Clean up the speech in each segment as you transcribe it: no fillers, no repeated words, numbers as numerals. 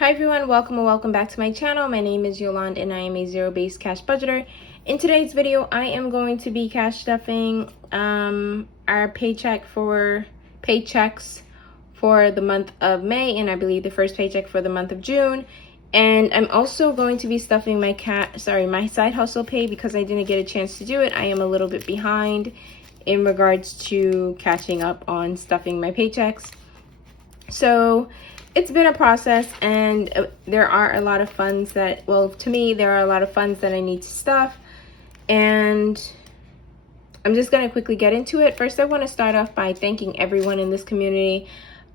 Hi everyone, welcome and welcome back to my channel. My name is Yolande and I am a zero-based cash budgeter. In today's video, I am going to be cash stuffing our paychecks for the month of May, and I believe the first paycheck for the month of June. And I'm also going to be stuffing my side hustle pay because I didn't get a chance to do it. I am a little bit behind in regards to catching up on stuffing my paychecks. So it's been a process, and there are a lot of funds that, well, to me, there are a lot of funds that I need to stuff, and I'm just going to quickly get into it. First, I want to start off by thanking everyone in this community.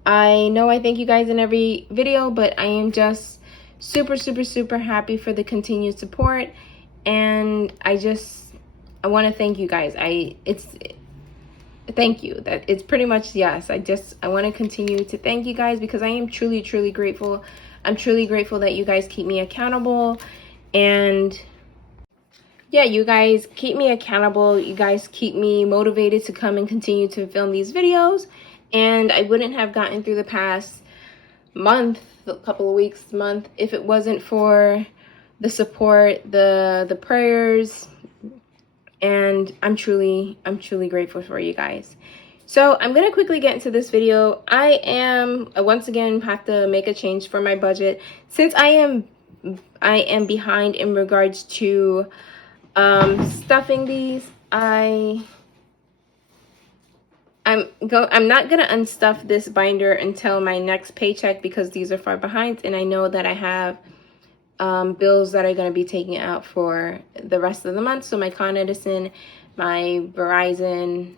I know I thank you guys in every video, but I am just super happy for the continued support, and I want to thank you guys. Thank you. That it's pretty much yes. I want to continue to thank you guys because I am truly grateful. I'm truly grateful that you guys keep me accountable, and yeah, you guys keep me accountable. You guys keep me motivated to come and continue to film these videos, and I wouldn't have gotten through the past month, a couple of weeks, month, if it wasn't for the support, the prayers. And I'm truly grateful for you guys. So I'm gonna quickly get into this video. I once again have to make a change for my budget since I am behind in regards to stuffing these. I'm not gonna unstuff this binder until my next paycheck because these are far behind, and I know that I have bills that are going to be taken out for the rest of the month. So my Con Edison, my Verizon,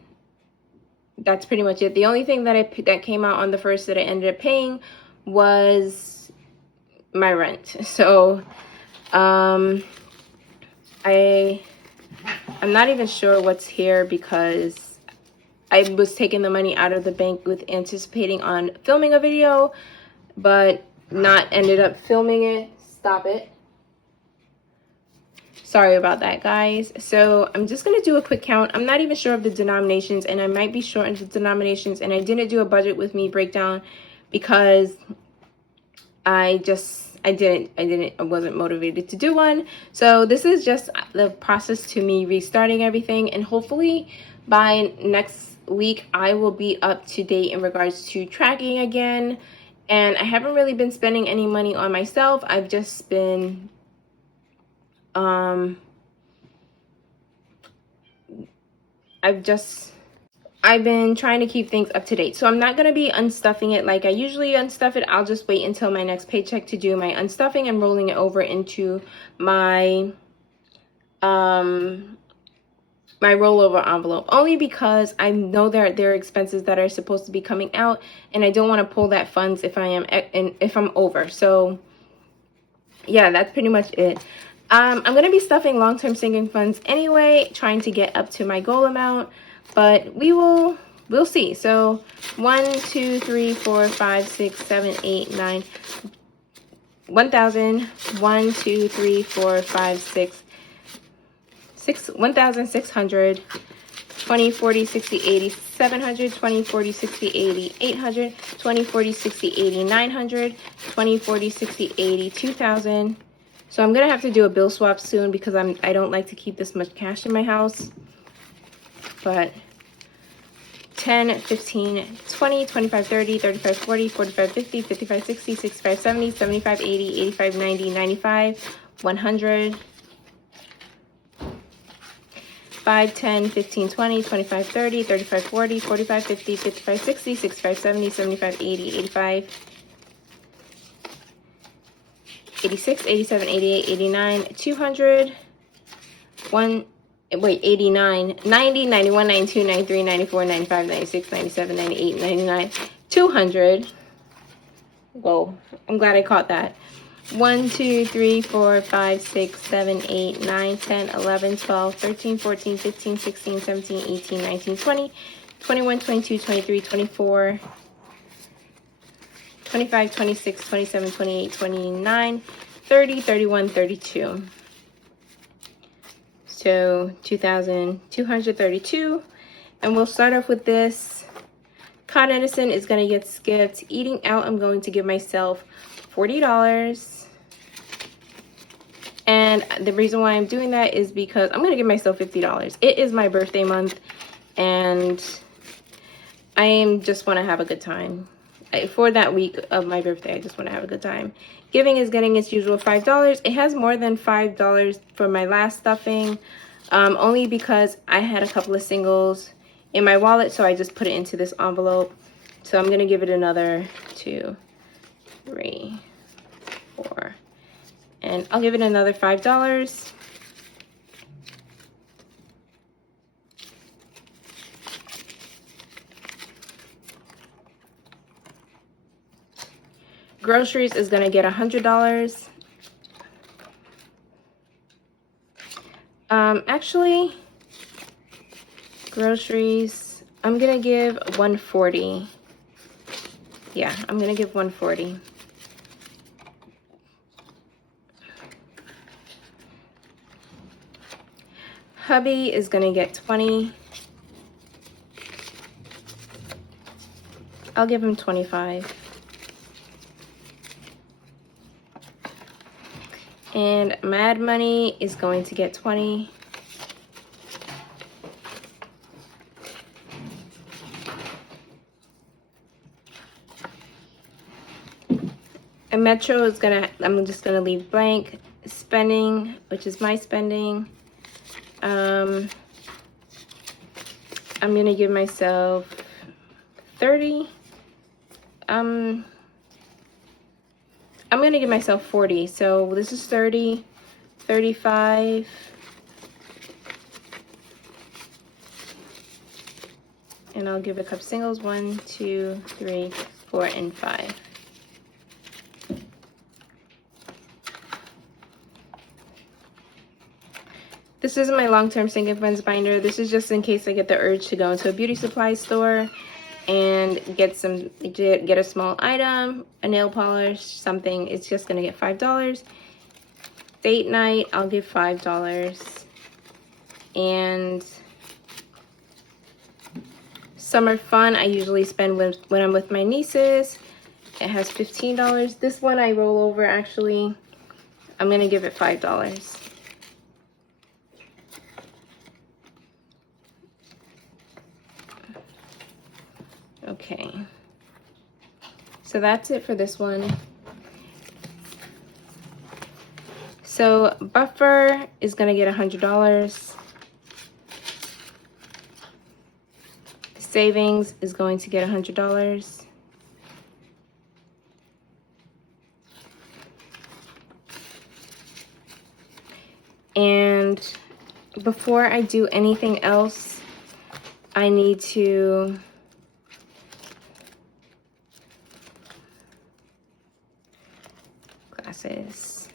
that's pretty much it. The only thing that came out on the first that I ended up paying was my rent. So I'm not even sure what's here because I was taking the money out of the bank with anticipating on filming a video, but not ended up filming it. Stop it. Sorry about that, guys. So I'm just gonna do a quick count. I'm not even sure of the denominations, and I might be short on the denominations, and I didn't do a budget with me breakdown because I wasn't motivated to do one. So this is just the process to me restarting everything, and hopefully by next week I will be up to date in regards to tracking again. And I haven't really been spending any money on myself. I've just been I've been trying to keep things up to date. So I'm not going to be unstuffing it like I usually unstuff it. I'll just wait until my next paycheck to do my unstuffing and rolling it over into my my rollover envelope, only because I know there are expenses that are supposed to be coming out, and I don't want to pull that funds if I'm over. So yeah, that's pretty much it. I'm gonna be stuffing long-term sinking funds anyway, trying to get up to my goal amount, but we'll see. So 1 2 3 4 5 6 7 8 9 1,000 1 2 3 4 5 6 1,600, 20, 40, 60, 80, 700, 20, 40, 60, 80, 800, 20, 40, 60, 80, 900, 20, 40, 60, 80, 2,000. So I'm gonna have to do a bill swap soon because I don't like to keep this much cash in my house. But 10, 15, 20, 25, 30, 35, 40, 45, 50, 55, 60, 65, 70, 75, 80, 85, 90, 95, 100. 5, 10, 15, 20, 25, 30, 35, 40, 45, 50, 55, 60, 65, 70, 75, 80, 85, 86, 87, 88, 89, 200, 89, 90, 91, 92, 93, 94, 95, 96, 97, 98, 99, 200. Whoa, I'm glad I caught that. 1 2 3 4 5 6 7 8 9 10 11 12 13 14 15 16 17 18 19 20 21 22 23 24 25 26 27 28 29 30 31 32. So 2,232, and we'll start off with this. Con Edison is going to get skipped. Eating out, I'm going to give myself $40. And the reason why I'm doing that is because I'm going to give myself $50. It is my birthday month, and I just want to have a good time. For that week of my birthday, I just want to have a good time. Giving is getting its usual $5. It has more than $5 for my last stuffing, only because I had a couple of singles in my wallet, so I just put it into this envelope. So I'm going to give it another 2, 3, 4, and I'll give it another $5. Groceries is going to get $100. Actually, groceries, I'm going to give $140. Yeah, I'm going to give $140. Hubby is going to get $20. I'll give him $25. And Mad Money is going to get $20. And Metro is I'm just gonna leave blank. Spending, which is my spending. I'm gonna give myself 30. I'm gonna give myself 40. So this is 30, 35. And I'll give a couple singles, 1, 2, 3, 4, and 5. This isn't my long-term single funds binder. This is just in case I get the urge to go into a beauty supply store and get a small item, a nail polish, something. It's just gonna get $5. Date night, I'll give $5. And summer fun, I usually spend when I'm with my nieces. It has $15. This one I roll over, actually. I'm gonna give it $5. Okay, so that's it for this one. So buffer is gonna get $100. Savings is going to get $100. And before I do anything else, I need to glasses.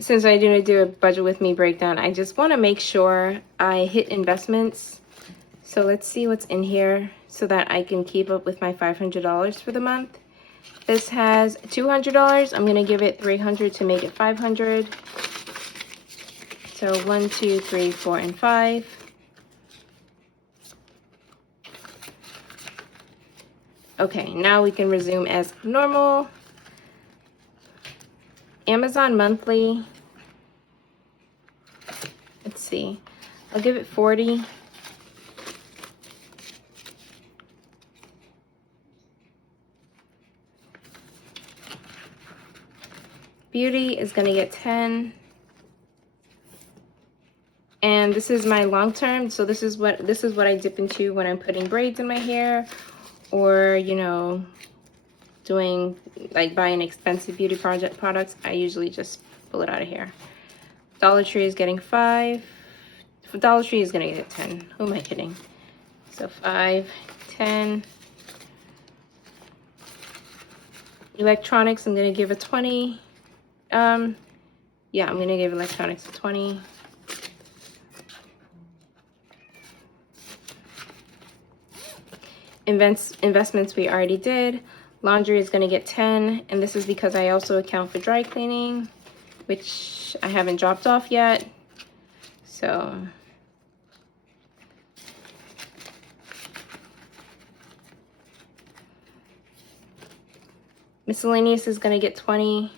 Since I didn't do a budget with me breakdown, I just want to make sure I hit investments. So let's see what's in here so that I can keep up with my $500 for the month. This has $200. I'm going to give it $300 to make it $500. So 1, 2, 3, 4, and 5. Okay, now we can resume as normal. Amazon monthly. Let's see. I'll give it 40. Beauty is going to get 10. And this is my long term, so this is what I dip into when I'm putting braids in my hair, or you know, doing like buying expensive beauty products. I usually just pull it out of here. Dollar Tree is getting 5. Dollar Tree is gonna get 10. Who am I kidding? So 5, 10. Electronics, I'm gonna give a 20. Yeah, I'm gonna give electronics a 20. Investments we already did. Laundry is going to get 10, and this is because I also account for dry cleaning, which I haven't dropped off yet. So Miscellaneous is going to get 20.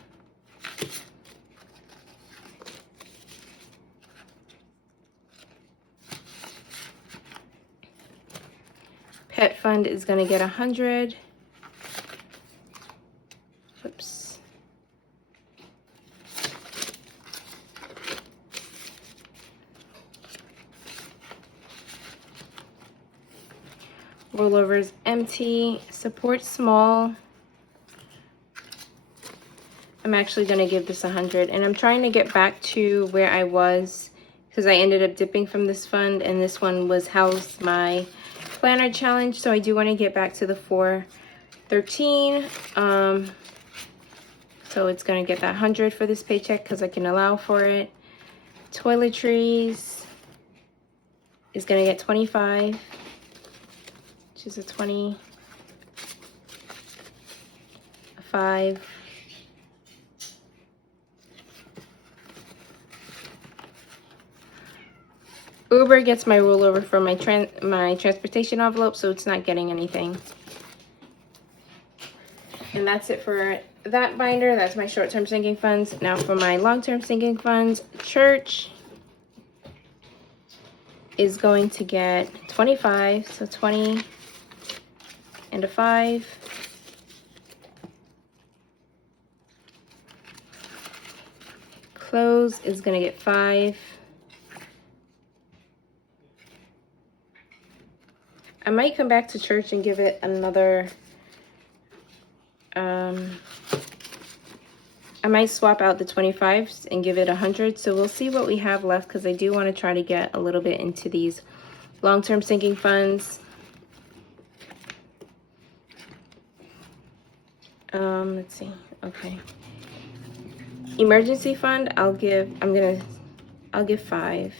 Pet fund is going to get 100. Oops. Rollover is empty. Support small. I'm actually going to give this 100, and I'm trying to get back to where I was because I ended up dipping from this fund, and this one was housed my planner challenge, so I do want to get back to the 413. So it's going to get that 100 for this paycheck because I can allow for it. Toiletries is going to get 25, which is a 20, a 5. Uber gets my rollover for my transportation envelope, so it's not getting anything. And that's it for that binder. That's my short-term sinking funds. Now for my long-term sinking funds, church is going to get 25, so 20 and a 5. Clothes is going to get 5. I might come back to church and give it another, I might swap out the 25s and give it 100. So we'll see what we have left because I do want to try to get a little bit into these long-term sinking funds. Let's see. Okay. Emergency fund, I'll give 5.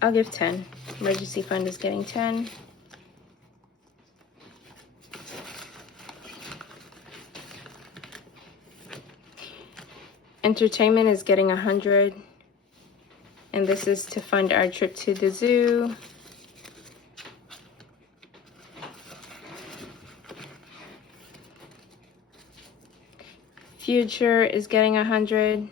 I'll give 10. Emergency fund is getting 10. Entertainment is getting 100. And this is to fund our trip to the zoo. Future is getting 100.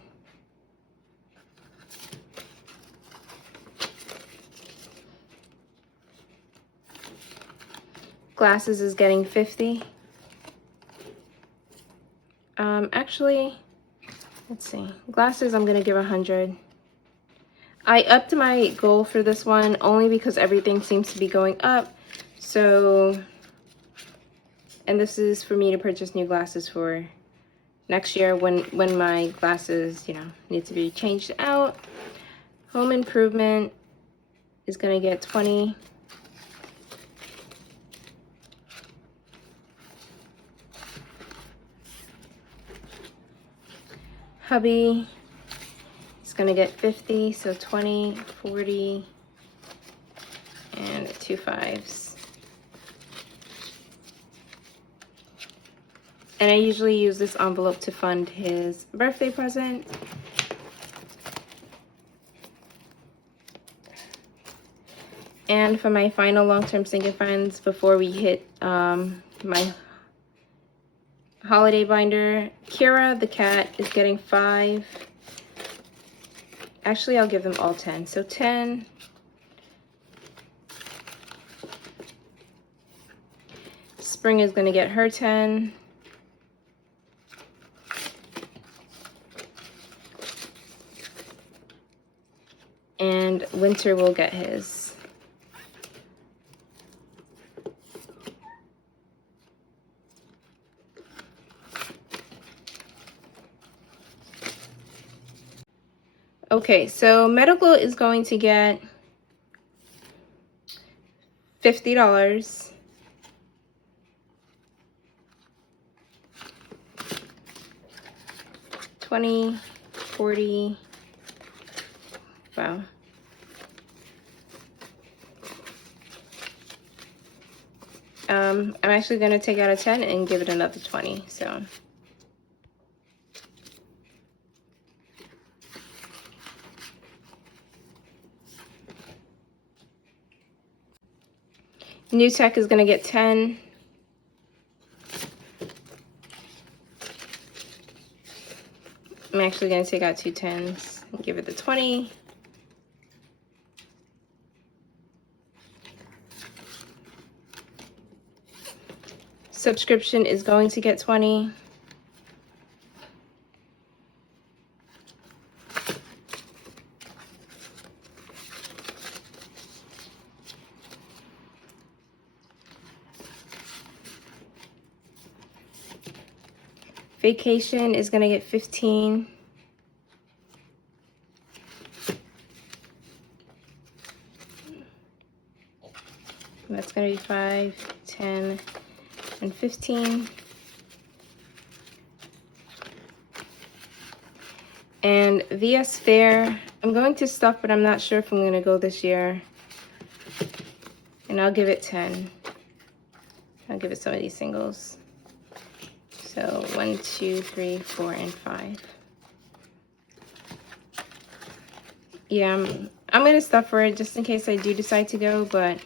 Glasses is getting 50. Actually, let's see. Glasses, I'm gonna give 100. I upped my goal for this one only because everything seems to be going up. So, and this is for me to purchase new glasses for next year when my glasses, need to be changed out. Home improvement is gonna get 20. Hubby is going to get 50, so 20, 40, and 2 5s. And I usually use this envelope to fund his birthday present. And for my final long-term sinking funds before we hit my holiday binder, Kira the cat is getting 5. Actually, I'll give them all 10. So 10. Spring is going to get her 10. And Winter will get his. Okay, so medical is going to get $50. $20, $40. Wow. I'm actually going to take out a 10 and give it another 20. So. New Tech is going to get 10. I'm actually going to take out 2 10s and give it the 20. Subscription is going to get 20. Vacation is going to get 15. That's going to be 5, 10, and 15. And VS Fair, I'm going to stuff, but I'm not sure if I'm going to go this year. And I'll give it 10. I'll give it some of these singles. So 1, 2, 3, 4, and 5. Yeah, I'm going to stuff for it just in case I do decide to go, but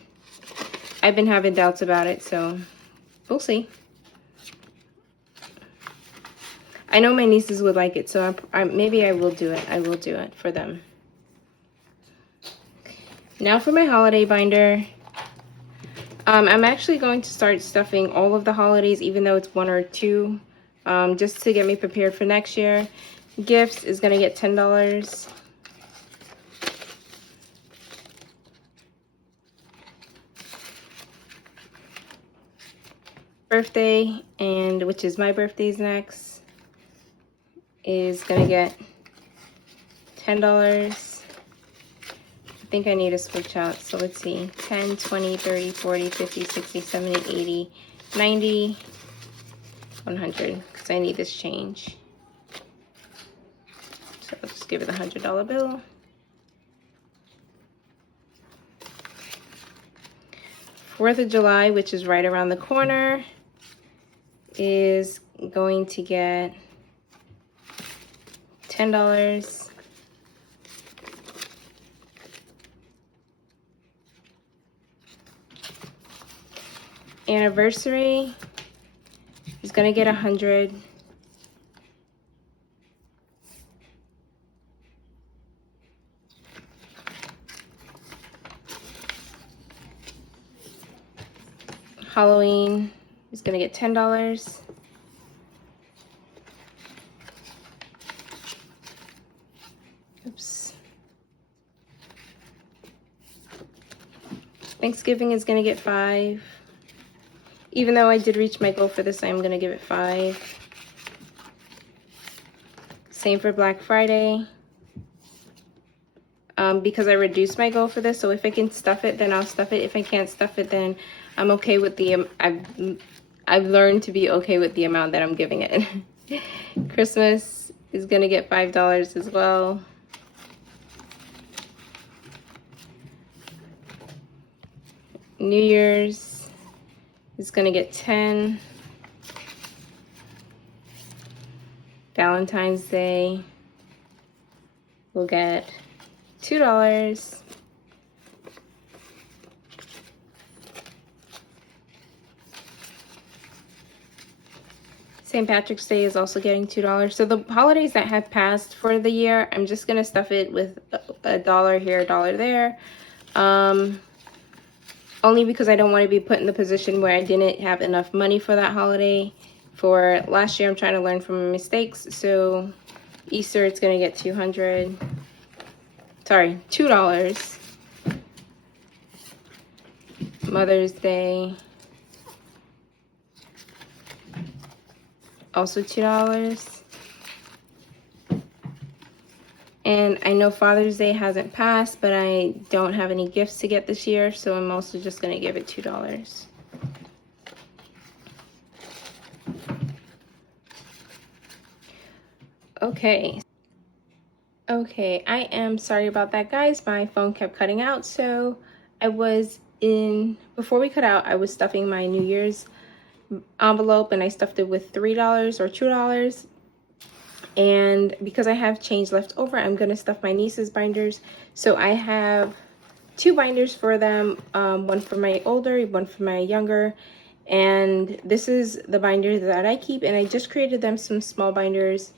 I've been having doubts about it, so we'll see. I know my nieces would like it, so maybe I will do it. I will do it for them. Now for my holiday binder. I'm actually going to start stuffing all of the holidays, even though it's 1 or 2, just to get me prepared for next year. Gifts is going to get $10. Birthday, and which is my birthday's next, is going to get $10. I think I need to switch out, so let's see, 10, 20, 30, 40, 50, 60, 70, 80, 90, 100, because I need this change. So let's just give it a $100 bill. Fourth of July, which is right around the corner, is going to get $10. Anniversary is going to get 100. Halloween is going to get $10. Oops. Thanksgiving is going to get 5. Even though I did reach my goal for this, I'm going to give it 5. Same for Black Friday. Because I reduced my goal for this, so if I can stuff it, then I'll stuff it. If I can't stuff it, then I'm okay with the, I've learned to be okay with the amount that I'm giving it. Christmas is going to get $5 as well. New Year's is going to get 10. Valentine's Day will get $2. St. Patrick's Day is also getting $2. So the holidays that have passed for the year, I'm just going to stuff it with $1 here, $1 there. Only because I don't want to be put in the position where I didn't have enough money for that holiday. For last year, I'm trying to learn from my mistakes. So Easter, it's going to get $2. Mother's Day, also $2. And I know Father's Day hasn't passed, but I don't have any gifts to get this year, so I'm also just going to give it $2. Okay, I am sorry about that, guys. My phone kept cutting out, so before we cut out, I was stuffing my New Year's envelope, and I stuffed it with $3 or $2. And because I have change left over, I'm going to stuff my niece's binders. So I have two binders for them, one for my older, one for my younger. And this is the binder that I keep, and I just created them some small binders.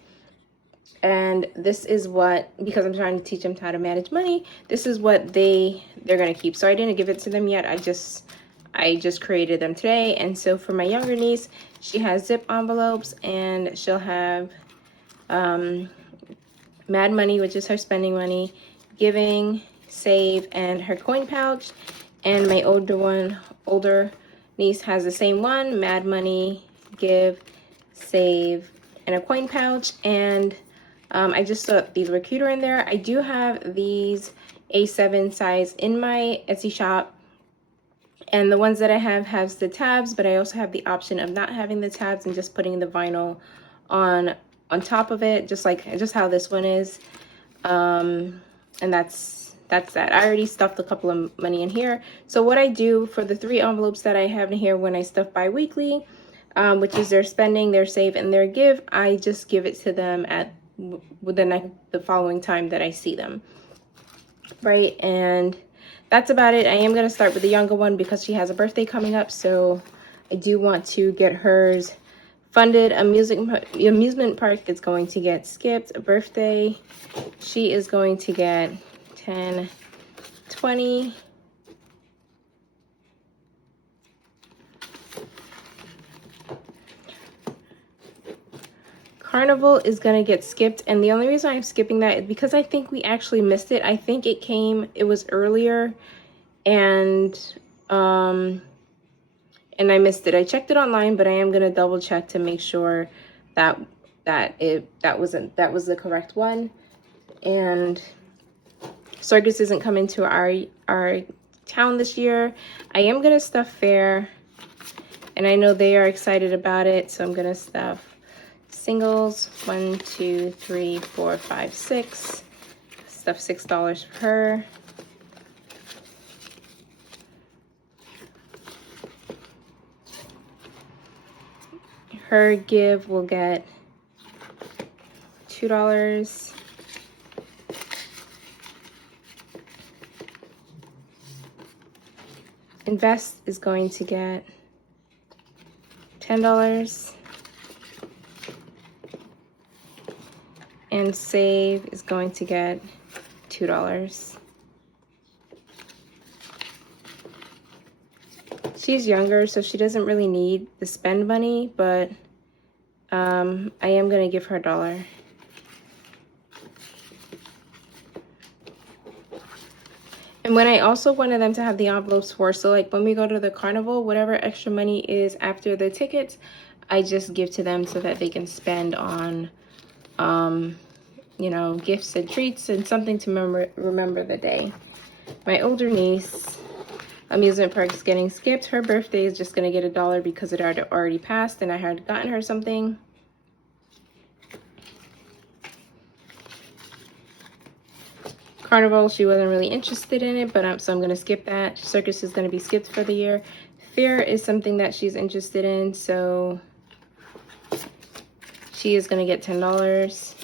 And this is what, because I'm trying to teach them how to manage money, this is what they're gonna keep. So I didn't give it to them yet. I just created them today. And so for my younger niece, she has zip envelopes, and she'll have Mad Money, which is her spending money, Giving, Save, and her coin pouch. And my older niece has the same one, Mad Money, Give, Save, and a coin pouch. And I just thought these were cuter in there. I do have these A7 size in my Etsy shop. And the ones that I have has the tabs, but I also have the option of not having the tabs and just putting the vinyl on top of it, just how this one is. And that's that. I already stuffed a couple of money in here. So what I do for the 3 envelopes that I have in here when I stuff bi-weekly, which is their spending, their save, and their give, I just give it to them at the following time that I see them, right? And that's about it. I am going to start with the younger one because she has a birthday coming up, so I do want to get hers funded. Amusement park is going to get skipped. A birthday, she is going to get 10, 20. Carnival is going to get skipped, and the only reason I'm skipping that is because I think we actually missed it. I think it was earlier, and I missed it. I checked it online, but I am going to double check to make sure that was the correct one. And Circus isn't coming to our town this year. I am going to stuff Fair, and I know they are excited about it, so I'm going to stuff singles. 1, 2, 3, 4, 5, 6. Stuff $6 for her. Her give will get $2. Invest is going to get $10. And Save is going to get $2. She's younger, so she doesn't really need the spend money, but I am going to give her $1. And when I also wanted them to have the envelopes for, so like when we go to the carnival, whatever extra money is after the tickets, I just give to them so that they can spend on you know, gifts and treats and something to remember the day. My older niece, amusement park is getting skipped. Her birthday is just going to get $1 because it had already passed and I had gotten her something. Carnival, she wasn't really interested in it, but so I'm going to skip that. Circus is going to be skipped for the year. Fair is something that she's interested in, so she is going to get $10.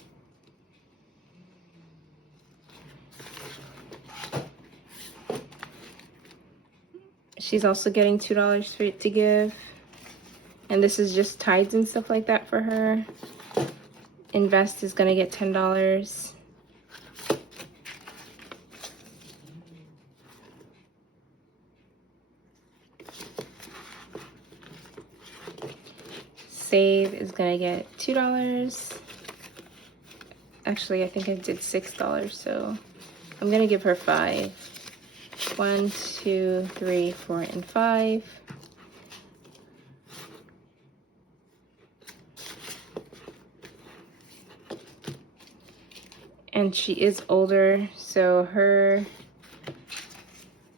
She's also getting $2 for it to give. And this is just tides and stuff like that for her. Invest is going to get $10. Save is going to get $2. Actually, I think I did $6, so I'm going to give her $5. 1, 2, 3, 4, and 5. And she is older, so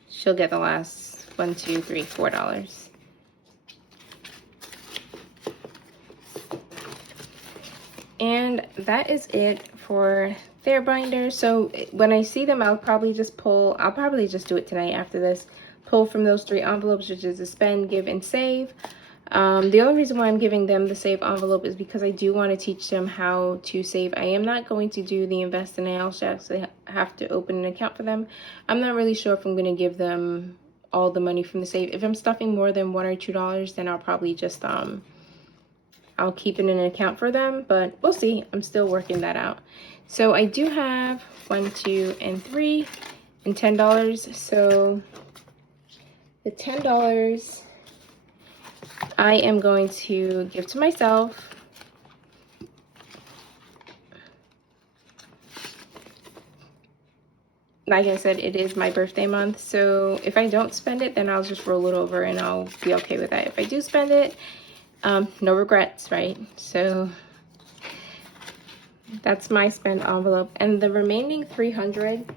she'll get the last $1, 2, 3, $4. And that is it for their binder. So when I see them, I'll probably just do it tonight after this. Pull from those 3 envelopes, which is the spend, give, and save. The only reason why I'm giving them the save envelope is because I do want to teach them how to save. I am not going to do the invest, and I also actually have to open an account for them. I'm not really sure if I'm going to give them all the money from the save. If I'm stuffing more than $1 or $2, then I'll probably just I'll keep it in an account for them, but we'll see. I'm still working that out. So I do have 1, 2, and 3 and $10. So the $10 I am going to give to myself. Like I said, it is my birthday month, so if I don't spend it, then I'll just roll it over and I'll be okay with that. If I do spend it, no regrets, right? So that's my spend envelope, and the remaining 300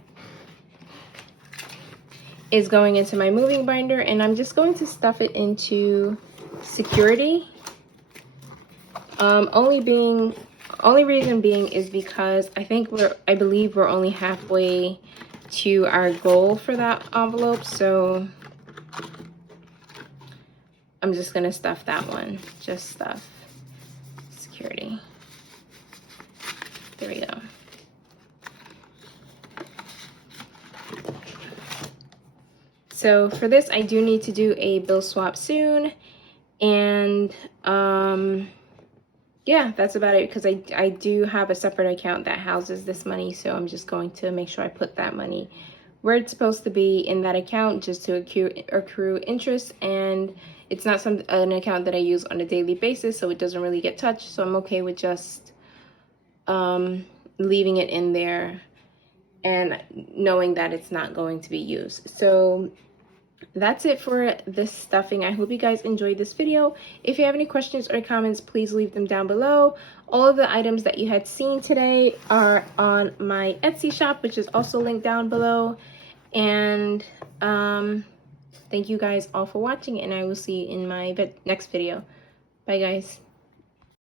is going into my moving binder, and I'm just going to stuff it into security. Only reason being is because I believe we're only halfway to our goal for that envelope, so I'm just gonna stuff that one. Just stuff security. There we go. So for this, I do need to do a bill swap soon, and yeah, that's about it, because I do have a separate account that houses this money, so I'm just going to make sure I put that money where it's supposed to be in that account, just to accrue interest, and it's not an account that I use on a daily basis, so it doesn't really get touched, so I'm okay with just leaving it in there and knowing that it's not going to be used. So that's it for this stuffing. I hope you guys enjoyed this video. If you have any questions or comments, please leave them down below. All of the items that you had seen today are on my Etsy shop, which is also linked down below. And thank you guys all for watching, and I will see you in my next video. Bye guys.